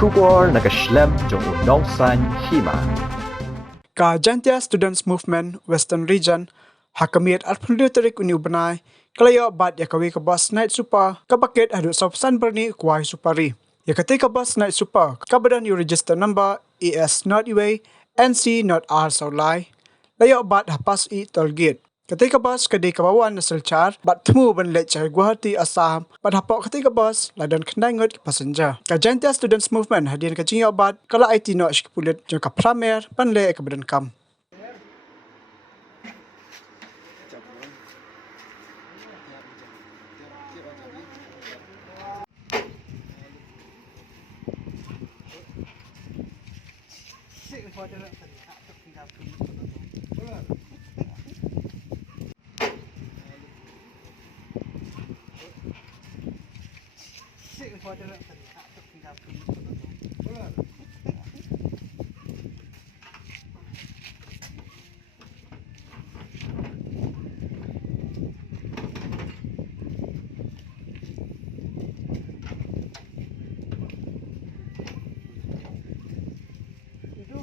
Shubor nagaslem jong udongsan Hima. Ka Jantia Students Movement Western Region hakamit at penelitirik uni ubenai kalayo bat ya Kawei kabas night super kabaket Haduh San Byrni Kwai Supari. Ya ketika bas night super kabadan you register number ES not UA NC not R Saulai. Layo bat hapas I tolgate. Ketika bas kedai kabawan nasal char bat temu ban lecah Guwahati Assam bat hapok ketika bas ladan kendai ngot passenger. Ka Jantia Students Movement hadian ka jingyo bat kala IT no shkipulit jong ka pramer ban le ka badan kam. Itu